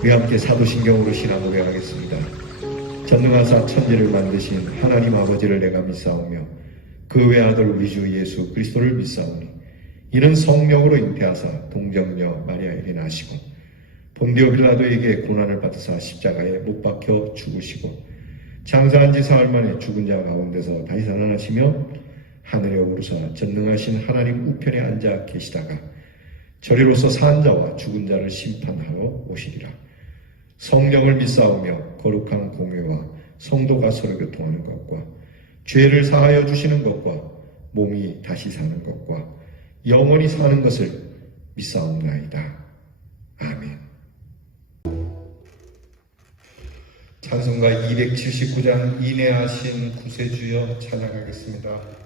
우리 함께 사도신경으로 신앙 고백하겠습니다. 전능하사 천지를 만드신 하나님 아버지를 내가 믿사오며 그 외아들 우리 주 예수 그리스도를 믿사오니 이는 성령으로 잉태하사 동정녀 마리아에게 나시고 본디오 빌라도에게 고난을 받으사 십자가에 못 박혀 죽으시고 장사한 지 사흘 만에 죽은 자 가운데서 다시 살아나시며 하늘에 오르사 전능하신 하나님 우편에 앉아 계시다가 저리로서 산 자와 죽은 자를 심판하러 오시리라. 성령을 믿사오며 거룩한 공회와 성도가 서로 교통하는 것과 죄를 사하여 주시는 것과 몸이 다시 사는 것과 영원히 사는 것을 믿사옵나이다. 아멘. 찬송가 279장 인내하신 구세주여 찬양하겠습니다.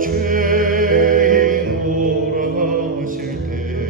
죄인 오라 하실 때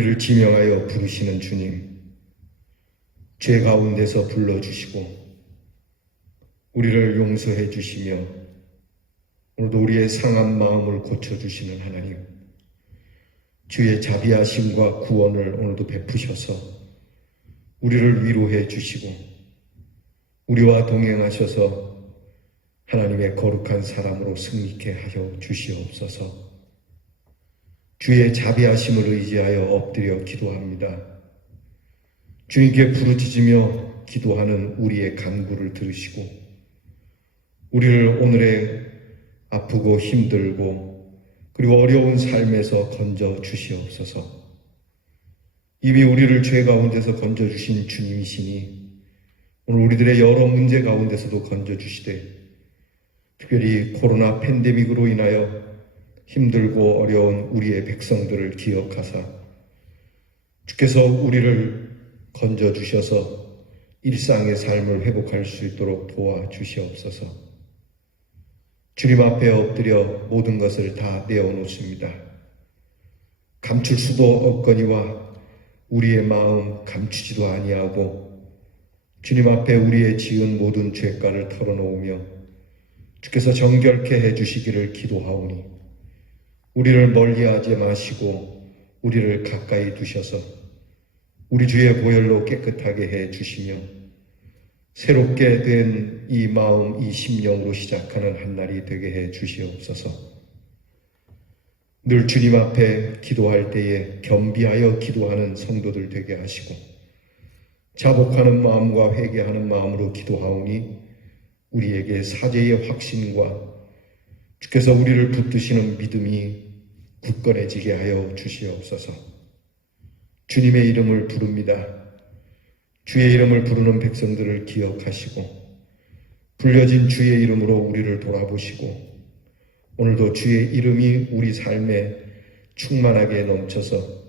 우리를 지명하여 부르시는 주님, 죄 가운데서 불러주시고 우리를 용서해 주시며 오늘도 우리의 상한 마음을 고쳐주시는 하나님, 주의 자비하심과 구원을 오늘도 베푸셔서 우리를 위로해 주시고 우리와 동행하셔서 하나님의 거룩한 사람으로 승리케 하여 주시옵소서. 주의 자비하심을 의지하여 엎드려 기도합니다. 주님께 부르짖으며 기도하는 우리의 간구를 들으시고 우리를 오늘의 아프고 힘들고 그리고 어려운 삶에서 건져 주시옵소서. 이미 우리를 죄 가운데서 건져 주신 주님이시니 오늘 우리들의 여러 문제 가운데서도 건져 주시되 특별히 코로나 팬데믹으로 인하여 힘들고 어려운 우리의 백성들을 기억하사 주께서 우리를 건져 주셔서 일상의 삶을 회복할 수 있도록 도와주시옵소서. 주님 앞에 엎드려 모든 것을 다 내어놓습니다. 감출 수도 없거니와 우리의 마음 감추지도 아니하고 주님 앞에 우리의 지은 모든 죄가를 털어놓으며 주께서 정결케 해주시기를 기도하오니 우리를 멀리하지 마시고 우리를 가까이 두셔서 우리 주의 보혈로 깨끗하게 해주시며 새롭게 된 이 마음, 이 심령으로 시작하는 한 날이 되게 해 주시옵소서. 늘 주님 앞에 기도할 때에 겸비하여 기도하는 성도들 되게 하시고 자복하는 마음과 회개하는 마음으로 기도하오니 우리에게 사죄의 확신과 주께서 우리를 붙드시는 믿음이 굳건해지게 하여 주시옵소서. 주님의 이름을 부릅니다. 주의 이름을 부르는 백성들을 기억하시고 불려진 주의 이름으로 우리를 돌아보시고 오늘도 주의 이름이 우리 삶에 충만하게 넘쳐서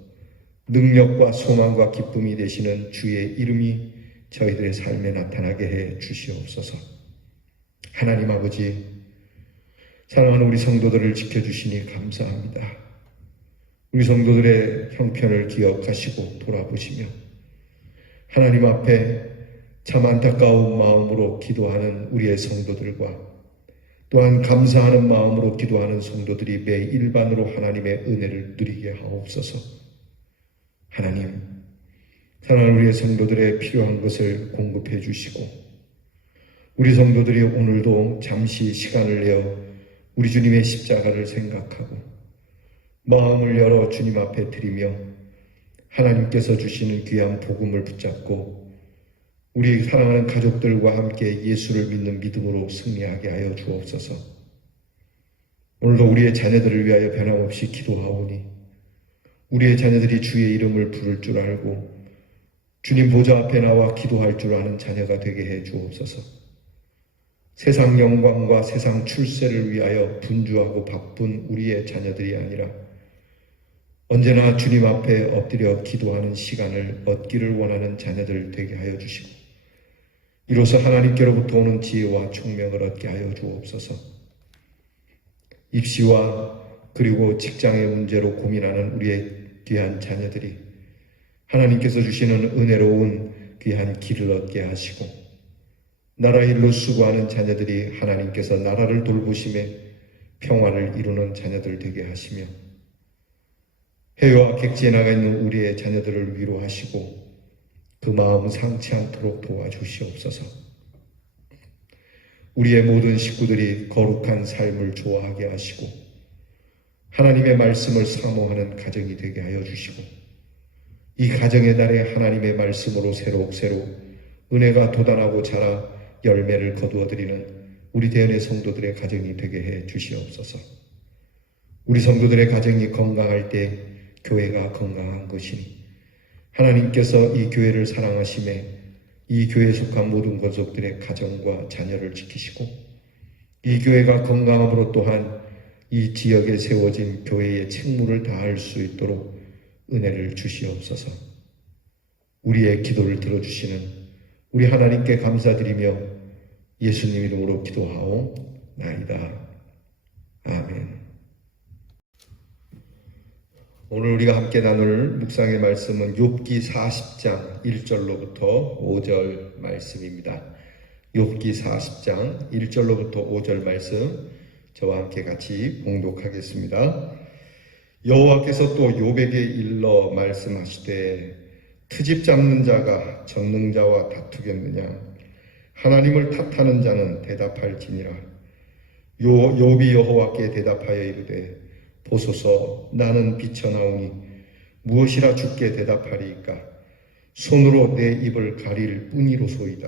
능력과 소망과 기쁨이 되시는 주의 이름이 저희들의 삶에 나타나게 해 주시옵소서. 하나님 아버지, 사랑하는 우리 성도들을 지켜주시니 감사합니다. 우리 성도들의 형편을 기억하시고 돌아보시며 하나님 앞에 참 안타까운 마음으로 기도하는 우리의 성도들과 또한 감사하는 마음으로 기도하는 성도들이 매 일반으로 하나님의 은혜를 누리게 하옵소서. 하나님, 사랑하는 우리의 성도들의 필요한 것을 공급해 주시고 우리 성도들이 오늘도 잠시 시간을 내어 우리 주님의 십자가를 생각하고 마음을 열어 주님 앞에 드리며 하나님께서 주시는 귀한 복음을 붙잡고 우리 사랑하는 가족들과 함께 예수를 믿는 믿음으로 승리하게 하여 주옵소서. 오늘도 우리의 자녀들을 위하여 변함없이 기도하오니 우리의 자녀들이 주의 이름을 부를 줄 알고 주님 보좌 앞에 나와 기도할 줄 아는 자녀가 되게 해 주옵소서. 세상 영광과 세상 출세를 위하여 분주하고 바쁜 우리의 자녀들이 아니라 언제나 주님 앞에 엎드려 기도하는 시간을 얻기를 원하는 자녀들 되게 하여 주시고 이로써 하나님께로부터 오는 지혜와 총명을 얻게 하여 주옵소서. 입시와 그리고 직장의 문제로 고민하는 우리의 귀한 자녀들이 하나님께서 주시는 은혜로운 귀한 길을 얻게 하시고 나라 일로 수고하는 자녀들이 하나님께서 나라를 돌보심에 평화를 이루는 자녀들 되게 하시며 해외와 객지에 나가 있는 우리의 자녀들을 위로하시고 그 마음 상치 않도록 도와주시옵소서. 우리의 모든 식구들이 거룩한 삶을 좋아하게 하시고 하나님의 말씀을 사모하는 가정이 되게 하여 주시고 이 가정의 달에 하나님의 말씀으로 새록새록 은혜가 돋아나고 자라 열매를 거두어드리는 우리 대연의 성도들의 가정이 되게 해 주시옵소서. 우리 성도들의 가정이 건강할 때 교회가 건강한 것이니 하나님께서 이 교회를 사랑하심에 이 교회에 속한 모든 가족들의 가정과 자녀를 지키시고 이 교회가 건강함으로 또한 이 지역에 세워진 교회의 책무를 다할 수 있도록 은혜를 주시옵소서. 우리의 기도를 들어주시는 우리 하나님께 감사드리며 예수님 이름으로 기도하오나이다. 아멘. 오늘 우리가 함께 나눌 묵상의 말씀은 욥기 40장 1절로부터 5절 말씀입니다. 욥기 40장 1절로부터 5절 말씀 저와 함께 같이 봉독하겠습니다. 여호와께서 또 욥에게 일러 말씀하시되 트집 잡는 자가 전능자와 다투겠느냐? 하나님을 탓하는 자는 대답할지니라. 욥이 여호와께 대답하여 이르되 보소서, 나는 비쳐나오니 무엇이라 주께 대답하리이까? 손으로 내 입을 가릴 뿐이로소이다.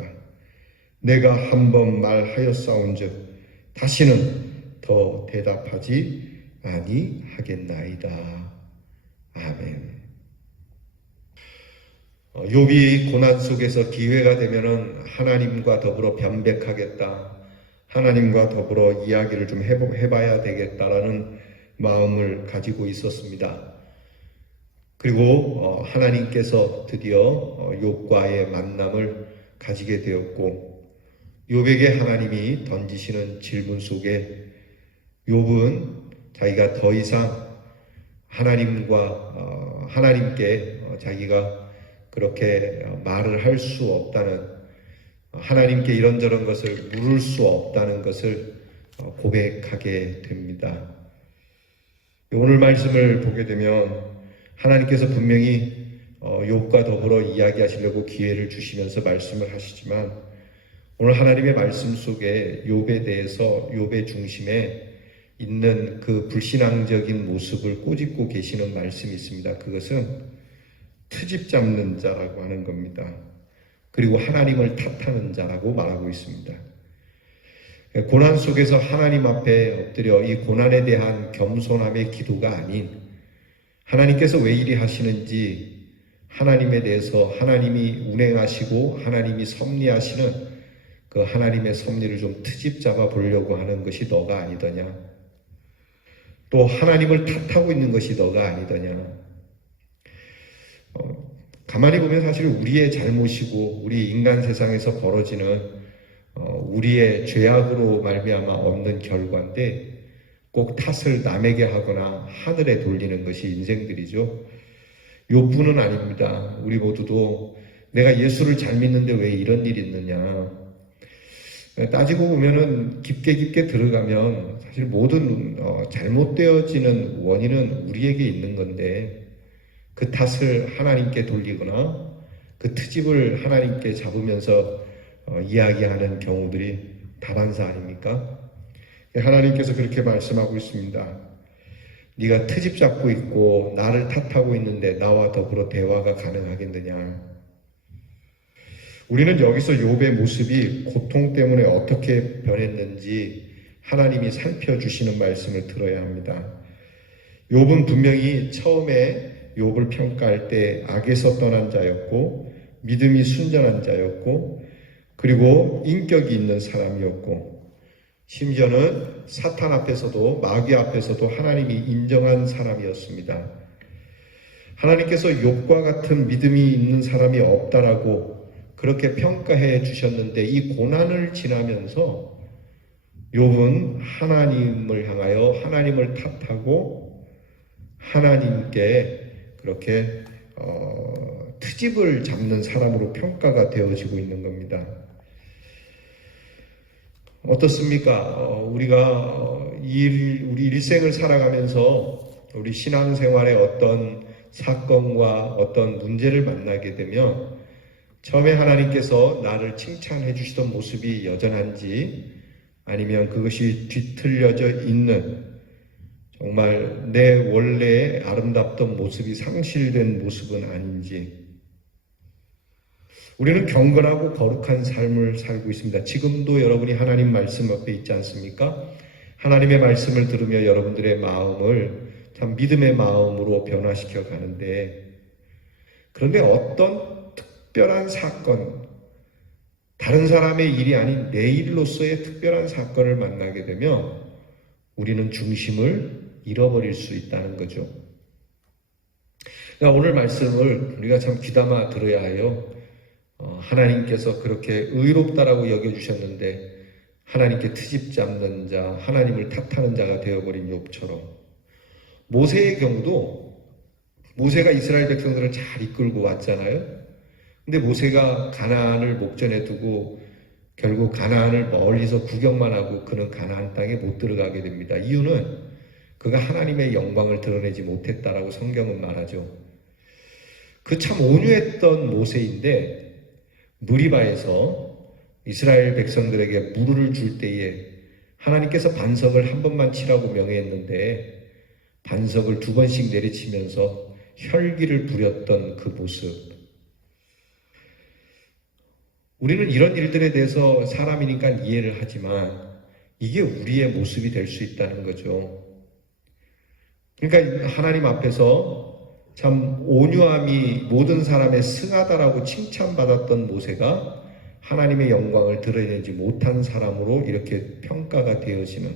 내가 한번 말하였사온즉 다시는 더 대답하지 아니하겠나이다. 아멘. 욥이 고난 속에서 기회가 되면은 하나님과 더불어 변백하겠다, 하나님과 더불어 이야기를 좀 해봐야 되겠다라는 마음을 가지고 있었습니다. 그리고 하나님께서 드디어 욥과의 만남을 가지게 되었고, 욥에게 하나님이 던지시는 질문 속에 욥은 자기가 더 이상 하나님께 자기가 그렇게 말을 할 수 없다는, 하나님께 이런저런 것을 물을 수 없다는 것을 고백하게 됩니다. 오늘 말씀을 보게 되면 하나님께서 분명히 욥과 더불어 이야기하시려고 기회를 주시면서 말씀을 하시지만, 오늘 하나님의 말씀 속에 욥에 대해서 욥의 중심에 있는 그 불신앙적인 모습을 꼬집고 계시는 말씀이 있습니다. 그것은 트집 잡는 자라고 하는 겁니다. 그리고 하나님을 탓하는 자라고 말하고 있습니다. 고난 속에서 하나님 앞에 엎드려 이 고난에 대한 겸손함의 기도가 아닌, 하나님께서 왜 이리 하시는지, 하나님에 대해서 하나님이 운행하시고 하나님이 섭리하시는 그 하나님의 섭리를 좀 트집 잡아 보려고 하는 것이 너가 아니더냐, 또 하나님을 탓하고 있는 것이 너가 아니더냐. 가만히 보면 사실 우리의 잘못이고 우리 인간 세상에서 벌어지는 우리의 죄악으로 말미암아 얻는 결과인데, 꼭 탓을 남에게 하거나 하늘에 돌리는 것이 인생들이죠. 욥뿐은 아닙니다. 우리 모두도 내가 예수를 잘 믿는데 왜 이런 일이 있느냐, 따지고 보면은 깊게 들어가면 사실 모든 잘못되어지는 원인은 우리에게 있는 건데, 그 탓을 하나님께 돌리거나 그 트집을 하나님께 잡으면서 이야기하는 경우들이 다반사 아닙니까? 하나님께서 그렇게 말씀하고 있습니다. 네가 트집 잡고 있고 나를 탓하고 있는데 나와 더불어 대화가 가능하겠느냐. 우리는 여기서 욥의 모습이 고통 때문에 어떻게 변했는지 하나님이 살펴주시는 말씀을 들어야 합니다. 욥은 분명히 처음에 욥을 평가할 때 악에서 떠난 자였고, 믿음이 순전한 자였고, 그리고 인격이 있는 사람이었고, 심지어는 사탄 앞에서도 마귀 앞에서도 하나님이 인정한 사람이었습니다. 하나님께서 욥과 같은 믿음이 있는 사람이 없다라고 그렇게 평가해 주셨는데, 이 고난을 지나면서 욥은 하나님을 향하여 하나님을 탓하고 하나님께 그렇게 트집을 잡는 사람으로 평가가 되어지고 있는 겁니다. 어떻습니까? 우리가 우리 일생을 살아가면서 우리 신앙생활에 어떤 사건과 어떤 문제를 만나게 되면 처음에 하나님께서 나를 칭찬해 주시던 모습이 여전한지, 아니면 그것이 뒤틀려져 있는 정말 내 원래의 아름답던 모습이 상실된 모습은 아닌지. 우리는 경건하고 거룩한 삶을 살고 있습니다. 지금도 여러분이 하나님 말씀 앞에 있지 않습니까? 하나님의 말씀을 들으며 여러분들의 마음을 참 믿음의 마음으로 변화시켜 가는데, 그런데 어떤 특별한 사건, 다른 사람의 일이 아닌 내 일로서의 특별한 사건을 만나게 되면 우리는 중심을 잃어버릴 수 있다는 거죠. 그러니까 오늘 말씀을 우리가 참 귀담아 들어야 해요. 하나님께서 그렇게 의롭다라고 여겨주셨는데 하나님께 트집 잡는 자, 하나님을 탓하는 자가 되어버린 욥처럼, 모세의 경우도 모세가 이스라엘 백성들을 잘 이끌고 왔잖아요. 근데 모세가 가나안을 목전에 두고 결국 가나안을 멀리서 구경만 하고 그는 가나안 땅에 못 들어가게 됩니다. 이유는 그가 하나님의 영광을 드러내지 못했다라고 성경은 말하죠. 그 참 온유했던 모세인데 무리바에서 이스라엘 백성들에게 물을 줄 때에 하나님께서 반석을 한 번만 치라고 명했는데 반석을 2번씩 내리치면서 혈기를 부렸던 그 모습. 우리는 이런 일들에 대해서 사람이니까 이해를 하지만 이게 우리의 모습이 될 수 있다는 거죠. 그러니까 하나님 앞에서 참 온유함이 모든 사람의 승하다라고 칭찬받았던 모세가 하나님의 영광을 드러내지 못한 사람으로 이렇게 평가가 되어지는,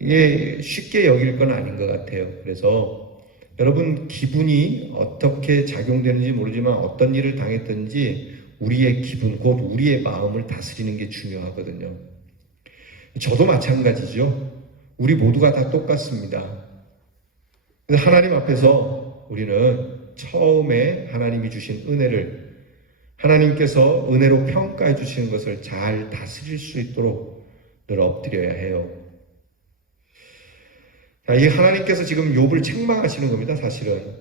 이게 쉽게 여길 건 아닌 것 같아요. 그래서 여러분, 기분이 어떻게 작용되는지 모르지만 어떤 일을 당했든지 우리의 기분, 곧 우리의 마음을 다스리는 게 중요하거든요. 저도 마찬가지죠. 우리 모두가 다 똑같습니다. 하나님 앞에서 우리는 처음에 하나님이 주신 은혜를, 하나님께서 은혜로 평가해 주시는 것을 잘 다스릴 수 있도록 늘 엎드려야 해요. 이 하나님께서 지금 욥을 책망하시는 겁니다. 사실은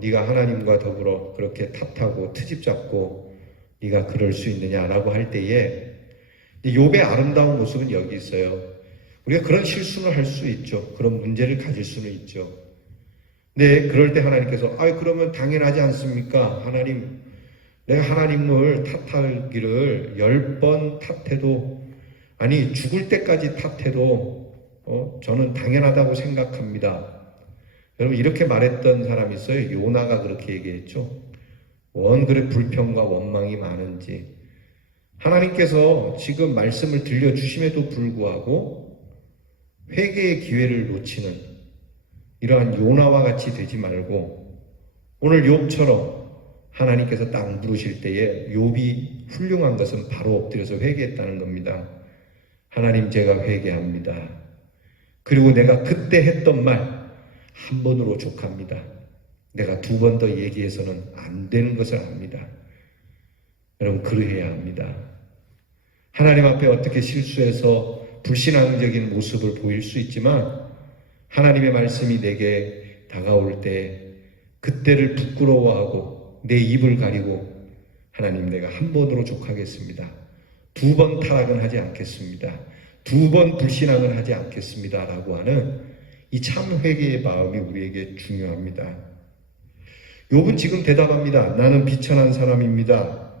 네가 하나님과 더불어 그렇게 탓하고 트집 잡고 네가 그럴 수 있느냐라고 할 때에 욥의 아름다운 모습은 여기 있어요. 우리가 그런 실수를 할 수 있죠. 그런 문제를 가질 수는 있죠. 네, 그럴 때 하나님께서 그러면 당연하지 않습니까? 하나님, 내가 하나님을 탓하기를 10번 탓해도, 아니 죽을 때까지 탓해도 저는 당연하다고 생각합니다. 여러분, 이렇게 말했던 사람이 있어요. 요나가 그렇게 얘기했죠. 원 그래 불평과 원망이 많은지. 하나님께서 지금 말씀을 들려주심에도 불구하고 회개의 기회를 놓치는 이러한 요나와 같이 되지 말고 오늘 욥처럼 하나님께서 딱 물으실 때에 욥이 훌륭한 것은 바로 엎드려서 회개했다는 겁니다. 하나님, 제가 회개합니다. 그리고 내가 그때 했던 말 한 번으로 족합니다. 내가 2번 더 얘기해서는 안 되는 것을 압니다. 여러분, 그러해야 합니다. 하나님 앞에 어떻게 실수해서 불신앙적인 모습을 보일 수 있지만 하나님의 말씀이 내게 다가올 때 그때를 부끄러워하고 내 입을 가리고 하나님, 내가 한 번으로 족하겠습니다. 2번 타락은 하지 않겠습니다. 2번 불신앙을 하지 않겠습니다. 라고 하는 이 참 회개의 마음이 우리에게 중요합니다. 욥은 지금 대답합니다. 나는 비천한 사람입니다.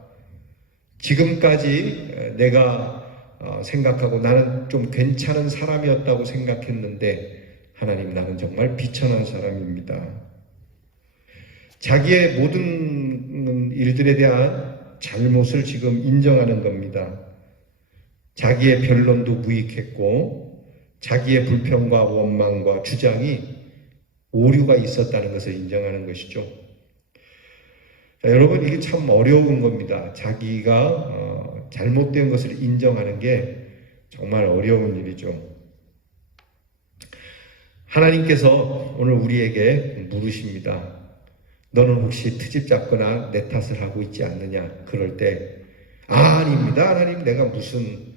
지금까지 내가 생각하고 나는 좀 괜찮은 사람이었다고 생각했는데 하나님, 나는 정말 비천한 사람입니다. 자기의 모든 일들에 대한 잘못을 지금 인정하는 겁니다. 자기의 변론도 무익했고 자기의 불평과 원망과 주장이 오류가 있었다는 것을 인정하는 것이죠. 자, 여러분, 이게 참 어려운 겁니다. 자기가 잘못된 것을 인정하는 게 정말 어려운 일이죠. 하나님께서 오늘 우리에게 물으십니다. 너는 혹시 트집 잡거나 내 탓을 하고 있지 않느냐? 그럴 때 아닙니다. 하나님, 내가 무슨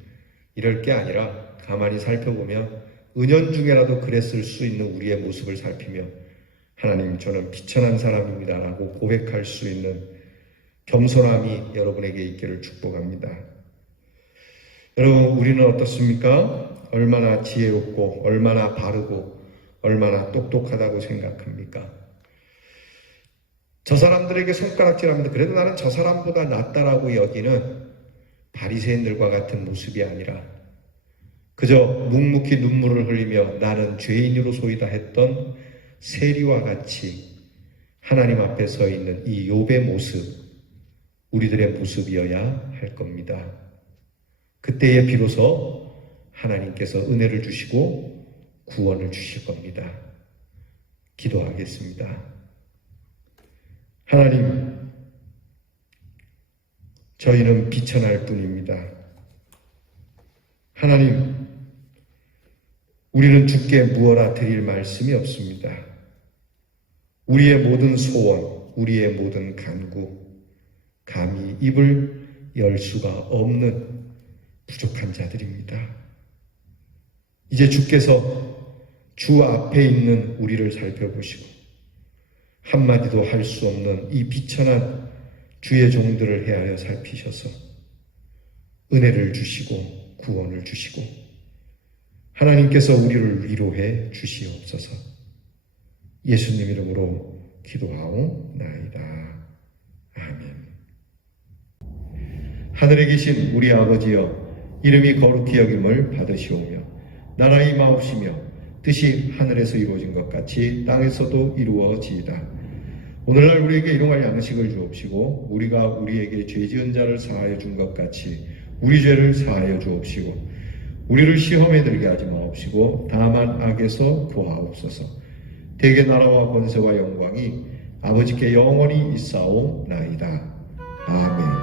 이럴 게 아니라 가만히 살펴보면 은연중에라도 그랬을 수 있는 우리의 모습을 살피며 하나님, 저는 비천한 사람입니다 라고 고백할 수 있는 겸손함이 여러분에게 있기를 축복합니다. 여러분, 우리는 어떻습니까? 얼마나 지혜롭고 얼마나 바르고 얼마나 똑똑하다고 생각합니까? 저 사람들에게 손가락질합니다. 그래도 나는 저 사람보다 낫다라고 여기는 바리새인들과 같은 모습이 아니라 그저 묵묵히 눈물을 흘리며 나는 죄인으로소이다 했던 세리와 같이 하나님 앞에 서 있는 이 욥의 모습, 우리들의 모습이어야 할 겁니다. 그때에 비로소 하나님께서 은혜를 주시고 구원을 주실 겁니다. 기도하겠습니다. 하나님, 저희는 비천할 뿐입니다. 하나님, 우리는 주께 무엇라 드릴 말씀이 없습니다. 우리의 모든 소원, 우리의 모든 간구, 감히 입을 열 수가 없는 부족한 자들입니다. 이제 주께서 주 앞에 있는 우리를 살펴보시고 한마디도 할 수 없는 이 비천한 주의 종들을 헤아려 살피셔서 은혜를 주시고 구원을 주시고 하나님께서 우리를 위로해 주시옵소서. 예수님 이름으로 기도하옵나이다. 아멘. 하늘에 계신 우리 아버지여, 이름이 거룩히 여김을 받으시오며 나라가 임하옵시며 뜻이 하늘에서 이루어진 것 같이 땅에서도 이루어지이다. 오늘날 우리에게 일용할 양식을 주옵시고 우리가 우리에게 죄 지은 자를 사하여 준 것 같이 우리 죄를 사하여 주옵시고 우리를 시험에 들게 하지 마옵시고 다만 악에서 구하옵소서. 대개 나라와 권세와 영광이 아버지께 영원히 있사오나이다. 아멘.